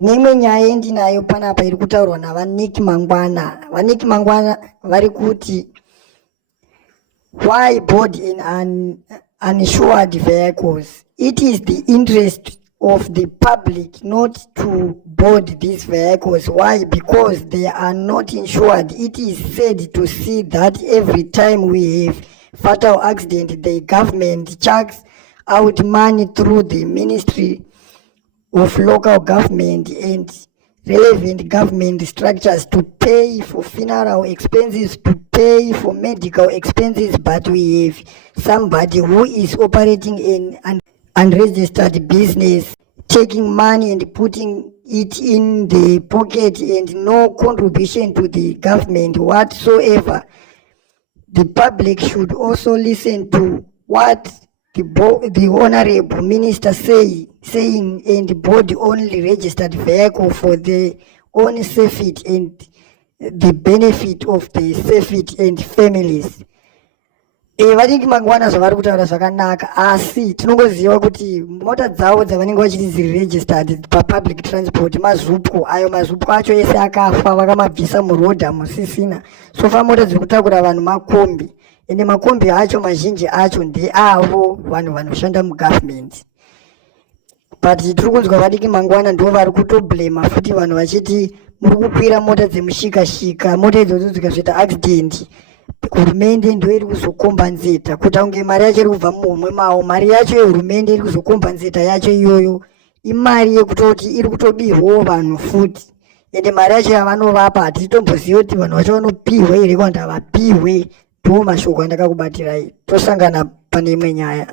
Nemwe nyaya yendinayo panapa iri kutaurwa navanicky Mangwana. Vanicky Mangwana vari kuti why board in uninsured vehicles? It is the interest of the public not to board these vehicles. Why? Because they are not insured. It is sad to see that every time we have fatal accident, the government chucks out money through the Ministry of Local Government and relevant government structures to pay for funeral expenses, to pay for medical expenses, but we have somebody who is operating in an unregistered business, taking money and putting it in the pocket and no contribution to the government whatsoever. The public should also listen to what the honorable minister saying and board only registered vehicle for the own safety and the benefit of the safety and families. Vanicky Mangwana zvavari kutaura zvakanaka, asi tinongoziva kuti mota dzavo dzavanenge vachiti dziri registered papublic transport mazupko. Ayo mazupko acho ese akafa, vakamabvisa murodha musisina. Sofa mota dziri kutakura vanhu makombi, ende makombi acho mazhinji acho ndeavo vanhu vanoshanda mugovernment. But tiri kunzwa Vanicky Mangwana ndo vari kutoblema futi vanhu vachiti muri kukwira mota dzemushikashika, mota idzodzo dzikasvita accident hurumende ndo iri kuzokombanzeta, kuti kunge mari yacho iri kubva muhomwe mavo. Mari yacho yehurumende iri kuzokombanzeta yacho iyoyo imari yekutoti iri kutobihwawo vanhu futi, ende mari yacho yavanovapa hatitomboziva kuti vanhu vacho vanopihwe here kana kuti havapihwe. Ndo mashoko andakakubatirai. Tosangana pane imwe nyaya.